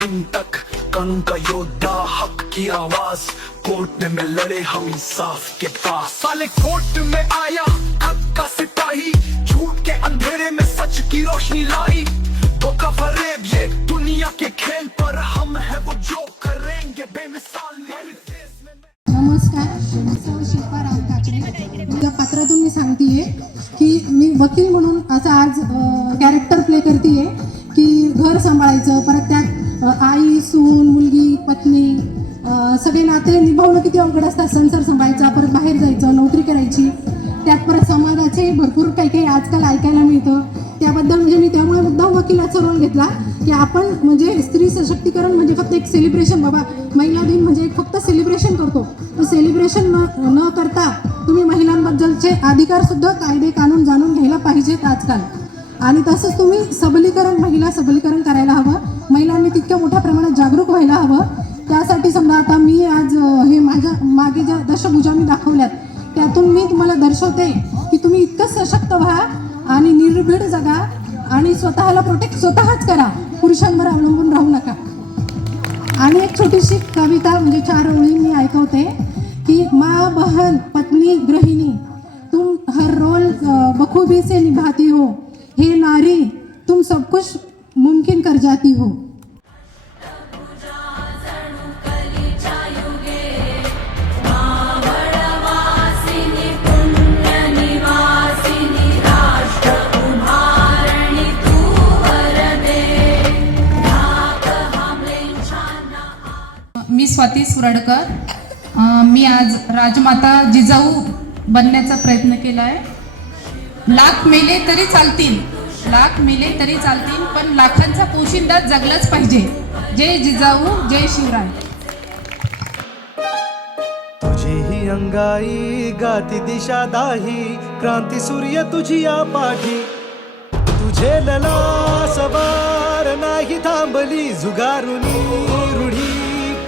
तक कानून का योद्धा, हक की आवाज, कोर्ट में लड़े हम इंसाफ के पास। साले कोर्ट में आया हक का सिपाही, झूठ के अंधेरे में सच की रोशनी लाई। धोखा फरेब ये दुनिया के खेल पर, हम है वो जो करेंगे बेमिसाल न्याय देश में। नमस्कार, मी शिल्पा राम काकडे। या पत्रातून मी सांगतेय की मी वकील म्हणून असा आज कॅरेक्टर प्ले करतेय की घर सांभाळायचं, परत त्यात आई, सून, मुलगी, पत्नी सगळे नाते निभावणं किती अवघड असतात। संसार सांभाळायचा, परत बाहेर जायचं, नोकरी करायची, त्यात परत समाजाचे भरपूर काही आजकाल ऐकायला मिळतं। त्याबद्दल म्हणजे मी त्यामुळे मुद्दाम वकिलाचा रोल घेतला की आपण म्हणजे स्त्री सशक्तीकरण म्हणजे फक्त एक सेलिब्रेशन, बाबा महिला दिन म्हणजे एक फक्त सेलिब्रेशन करतो, तर सेलिब्रेशन न करता तुम्ही महिलांबद्दलचे अधिकार सुद्धा कायदे कानून जाणून घ्यायला पाहिजेत आजकाल। आणि तसंच तुम्ही महिला सबलीकरण करायला हवं, महिलांनी तितक्या मोठ्या प्रमाणात जागरूक व्हायला हवं। त्यासाठी समजा आता मी आज हे माझ्या मागे ज्या दशभुजा मी दाखवल्यात त्यातून मी तुम्हाला दर्शवते की तुम्ही इतकं सशक्त व्हा आणि निर्भीड जगा आणि स्वतःला प्रोटेक्ट स्वतःच करा, पुरुषांवर अवलंबून राहू नका। आणि एक छोटीशी कविता म्हणजे 4 ओळी मी ऐकवते की माँ, बहन, पत्नी, गृहिणी, तुम हर रोल बखूबी से निभाती हो, हे नारी तुम सब कुछ मुमकिन कर जाती हो। मी स्वाती सुरडकर, मी आज राजमाता जिजाऊ बनण्याचा प्रयत्न केला आहे। लाख मेले तरी चालतील, पण लाखांचा पोशिंदा जगलाच पाहिजे। जय जिजाऊ, जय शिवराय। तुझी ही अंगाई गाती दिशा दाही, क्रांती सूर्य तुझी या पाठी। तुझे लला सवार नाही थांबली, जुगारुनी रूढी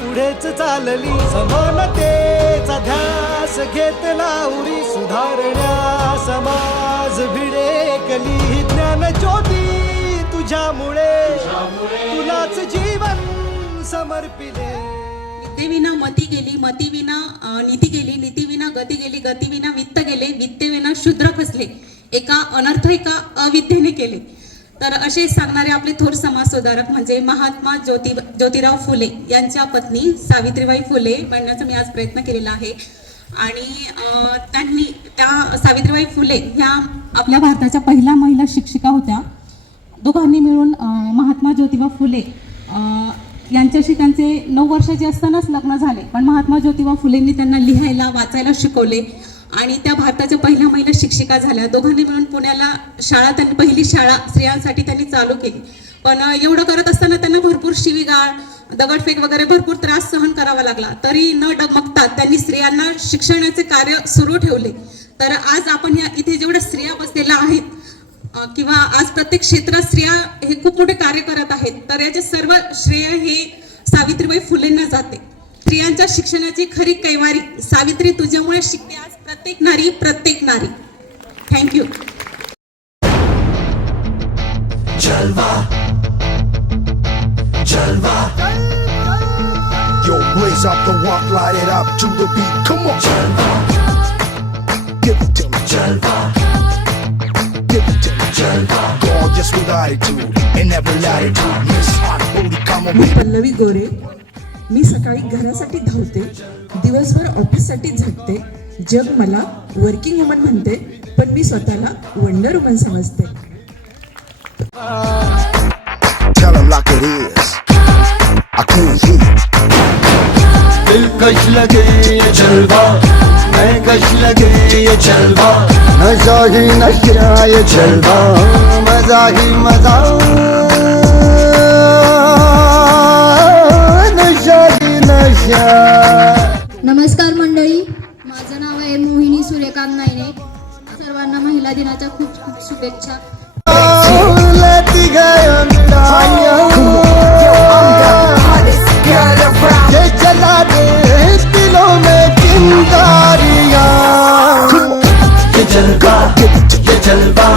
पुढेच चालली। समानतेचा ध्यास घेतला उरी, सुधारण्या समाज भिडेकली। ज्ञान ज्योती तुझ्यामुळे तुलाच जीवन समर्पिले। विद्येविना मती गेली, मतीविना नीती गेली, नीतीविना गती गेली, गतीविना वित्त गेले, वित्तेविना शूद्र खचले। एका अनर्थ एका अविद्येने केले। तर असे सांगणारे आपले थोर समाजसुधारक म्हणजे महात्मा ज्योतिराव फुले यांच्या पत्नी सावित्रीबाई फुले बनण्याचा मी आज प्रयत्न केलेला आहे। आणि त्यांनी त्या सावित्रीबाई फुले ह्या आपल्या भारताच्या पहिल्या महिला शिक्षिका होत्या। दोघांनी मिळून महात्मा ज्योतिबा फुले यांच्याशी त्यांचे 9 वर्षाचे असतानाच लग्न झाले, पण महात्मा ज्योतिबा फुलेंनी त्यांना लिहायला वाचायला शिकवले आणि त्या भारताच्या पहिल्या महिला शिक्षिका झाल्या। दोघांनी मिळून पुण्याला त्यांनी पहिली शाळा स्त्रियांसाठी त्यांनी चालू केली। पण एवढं करत असताना त्यांना भरपूर शिवीगाळ, दगडफेक वगैरे भरपूर त्रास सहन करावा लागला, तरी न डगमगता त्यांनी स्त्रियांना शिक्षणाचे कार्य सुरू ठेवले। तर आज आपण इथे जेवढ्या स्त्रिया बसलेल्या आहेत किंवा आज प्रत्येक क्षेत्रात स्त्रिया हे खूप मोठे कार्य करत आहेत, तर याचे सर्व श्रेय हे सावित्रीबाई फुलेंना जाते। स्त्रियांच्या शिक्षणाची खरी कैवारी सावित्री तुझ्यामुळे शिकते आज प्रत्येक नारी। थँक्यू। जलवा जलवा, yo blaze up the walk, light it up to the beat, come on। जलवा, give it to me, जलवा, give it to me, जलवा, gorgeous with attitude and every latitude, miss hot booty, come on baby। Pallavi गोरे, मी सकाळी घरासाठी धावते, दिवसभर ऑफिससाठी झटते। जग मला working woman म्हणते, पण मी स्वतःला वंडर वुमन समजते। Tell 'em like it is, I can't hear। दिलकश लगे ये जलवा, मैं कश लगे ये जलवा, नशा ही नशा ये जलवा, मजा ही मजा, नशा ही नशा। नमस्कार मंडळी, माझं नाव आहे मोहिनी सूर्यकांत नाईने। सर्वांना महिला दिनाच्या खूप खूप शुभेच्छा। ये जला दे दिलों में चिंगारियां, ये जलवा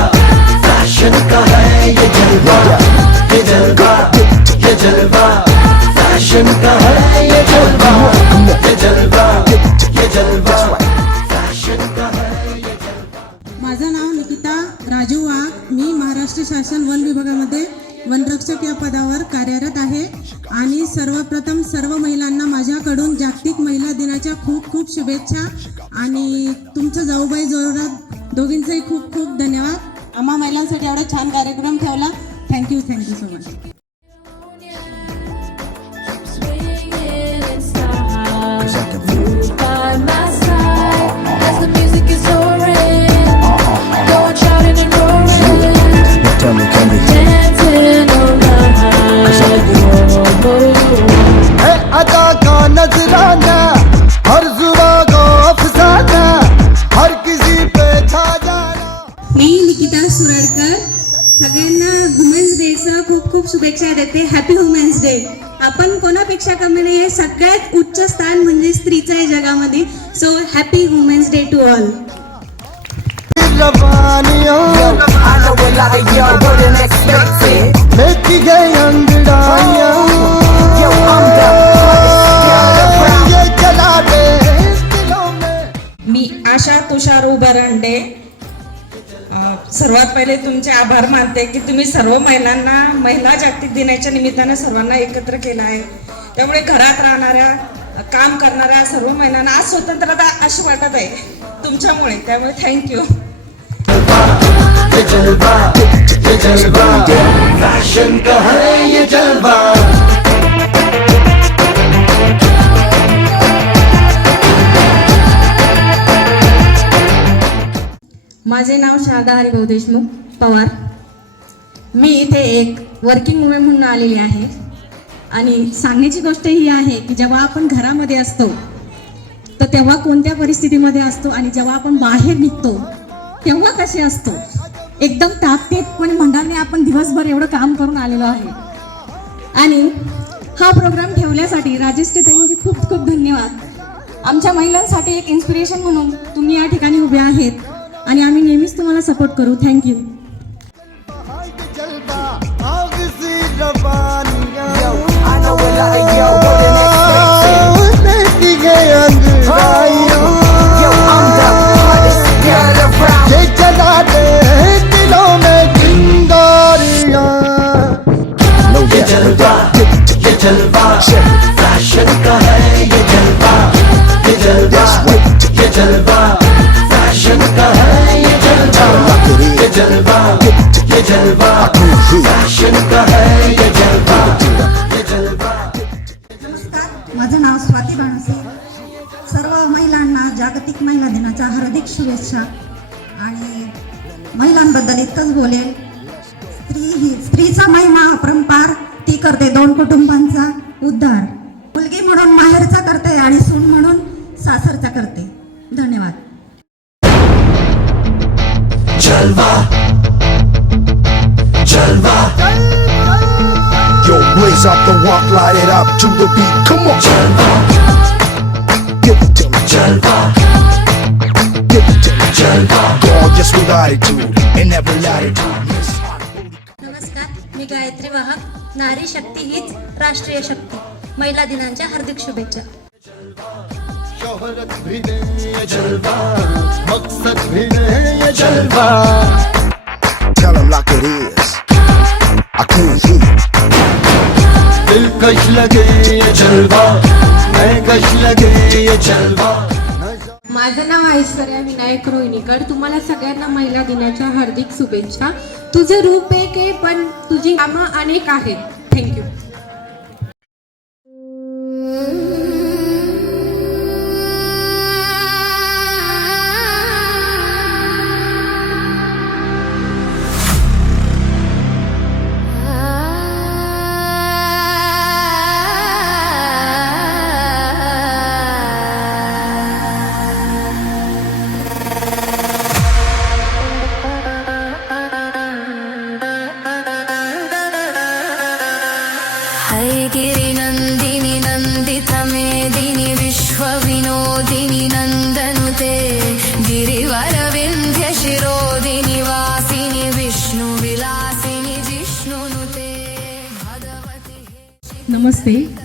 फैशन का है, ये जलवा, ये जलवा, ये जलवा। फैशन का है ये जलवा, ये जलवा, ये जलवा, फैशन का है ये जलवा। माझं नाव निकिता राजू वाघ. मी महाराष्ट्र शासन वन विभागामध्ये वनरक्षक या पदावर कार्यरत आहे आणि सर्वप्रथम सर्व महिलांना माझ्याकडून जागतिक महिला दिनाच्या खूप खूप शुभेच्छा आणि तुमचं जाऊबाई जोरात दोघींचंही खूप खूप धन्यवाद. आम्हा महिलांसाठी एवढा छान कार्यक्रम ठेवला. Thank you so much. By my side as the music is soaring, go on shouting and roaring, dancing around your है अदा का नजराना, हर जुबा को अफसाना, हर किसी पे छा जाना. मी निकिता सुरडकर सगळ्यांना वुमेन्स डेचं खूप खूप शुभेच्छा देते. Happy women's day. आपण कोणापेक्षा कमी नाही आहे. सगळ्यात उच्च स्थान म्हणजे स्त्रीचं आहे जगामध्ये. So happy women's day to all. रवानियों लेती गई अंगड़ाइयाँ, ये जला दे दिलों में. मी आशा तुषार उबारंडे. सर्वात पहिले तुमचे आभार मानते की तुम्ही सर्व महिलांना महिला जागतिक दिनाच्या निमित्तानं सर्वांना एकत्र केलं आहे. त्यामुळे घरात राहणाऱ्या काम करणाऱ्या सर्व महिलांना आज स्वतंत्रता अशी वाटत आहे तुमच्यामुळे. त्यामुळे थँक्यू. ये जलवा, ये जलवा, फैशन का है ये जलवा. माझे नाव शारदा हरिभाऊ देशमुख पवार. मी इथे एक वर्किंग वुमेन म्हणून आलेली आहे आणि सांगण्याची गोष्ट ही आहे की जेव्हा आपण घरामध्ये असतो तर तेव्हा कोणत्या परिस्थितीमध्ये असतो आणि जेव्हा आपण बाहेर निघतो तेव्हा कसे असतो. एकदम ताकदीपणे मंडळाने आपण दिवसभर एवढं काम करून आलेलो आहे आणि हा प्रोग्राम ठेवण्यासाठी राजेश्रीताईंचे खूप खूप धन्यवाद. आमच्या महिलांसाठी एक इन्स्पिरेशन म्हणून तुम्ही या ठिकाणी उभे आहेत आणि आम्ही नेहमीच तुम्हाला सपोर्ट करू. थँक्यू. फैशन का है ये जलवा, ये जलवा, ये जलवा, फैशन का है ये जलवा, ये जलवा, ये जलवा, फैशन का है ये जलवा, ये जलवा. माझं नाव स्वाती बाणसे. सर्व महिलांना जागतिक महिला दिनाच्या हार्दिक शुभेच्छा. आणि महिलांबद्दल इतकंच बोलेल. स्त्रीचा महिमा अपरंपार. ती करते 2 कुटुंबांचा उद्धार. मुलगी म्हणून माहेरचा करते आणि सून म्हणून सासरचा करते. धन्यवाद. जलवा जलवा Yo, blaze up the walk, light it up to the beat. Come on, जलवा give it to me. जलवा Give it to me. जलवा. Gorgeous with attitude and every latitude. नमस्कार, मी गायत्री वाहक. नारी शक्ती हीच राष्ट्रीय शक्ती. महिला दिनांच्या हार्दिक शुभेच्छा. शोहरत भी नहीं ये जलवा, मकसद भी नहीं ये जलवा. Tell 'em like it is. I can't hear. दिलकश लगे ये जलवा, महकश लगे ये जलवा. माझं नाव ऐश्वर्या विनायक रोहिणीकर. तुम्हाला सगळ्यांना महिला दिनाच्या हार्दिक शुभेच्छा. तुझं रूप एक आहे पण तुझी कामं अनेक आहेत. थँक्यू.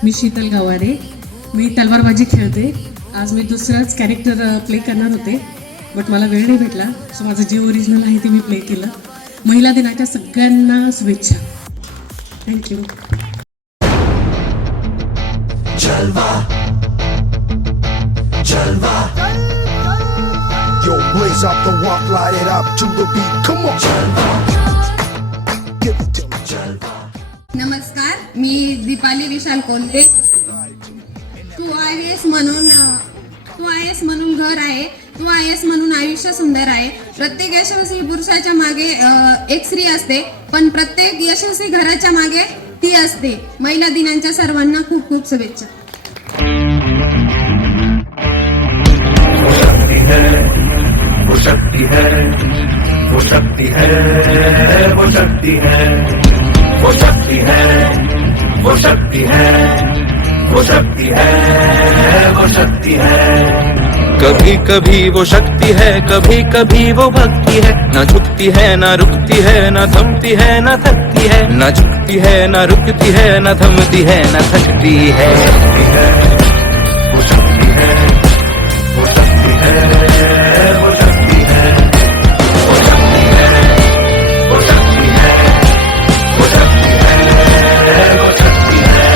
मी शीतल गवारे. मी तलवारबाजी खेळते. आज मी दुसरंच कॅरेक्टर प्ले करणार होते, बट मला वेळ नाही भेटला, सो माझं जे ओरिजिनल आहे ते मी प्ले केलं. महिला दिनाच्या सगळ्यांना शुभेच्छा. थँक्यू. जलवा जलवा Yo, blaze up the walk, light it up to the beat. Come on. Give it to me. नमस्कार, मी दीपाली विशाल कोल्हे. तू आय एस म्हणून घर आहे, तू आय एस म्हणून आयुष्य सुंदर आहे. प्रत्येक यशस्वी पुरुषाच्या मागे एक स्त्री असते, पण प्रत्येक यशस्वी घराच्या मागे ती असते. महिला दिनाच्या सर्वांना खूप खूप शुभेच्छा. वो शक्ति है, वो शक्ति है, वो शक्ति है, वो शक्ति है, वो शक्ति है, वो शक्ति है, वो शक्ति है. कभी कभी वो शक्ति है, कभी कभी वो भक्ति है. ना झुकती है ना रुकती है, ना थमती है ना थकती है. ना झुकती है ना रुकती है, ना थमती है ना थकती है. वो शक्ति है, वो शक्ति है, वो शक्ति है, वो शक्ति है, वो शक्ति है, वो शक्ति है, वो शक्ति है.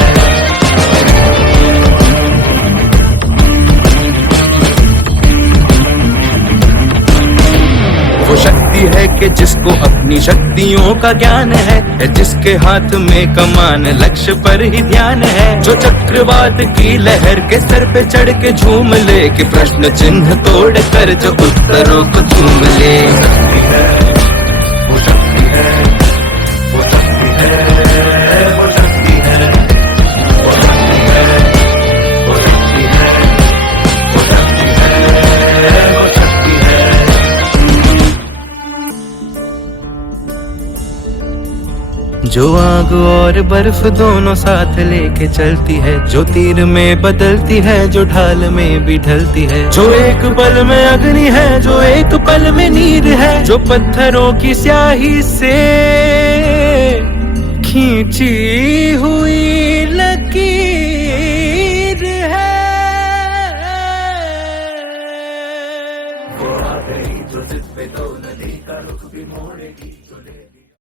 वो शक्ति है कि जिसको अपनी शक्तियों का ज्ञान है, जिसके हाथ में कमान लक्ष्य पर ही ध्यान है. जो चक्रवात की लहर के सर पे चढ़ के झूम ले, कि प्रश्न चिन्ह तोड़ कर जो उत्तरों को चूम ले. वो शक्ति है, वो शक्ति है, वो शक्ति है, वो शक्ति है, वो शक्ति है, वो शक्ति है, वो शक्ति है. जो आग और बर्फ दोनों साथ लेके चलती है, जो तीर में बदलती है, जो ढाल में भी ढलती है. जो एक पल में अग्नि है, जो एक पल में नीर है. जो पत्थरों की स्याही से खींची हुई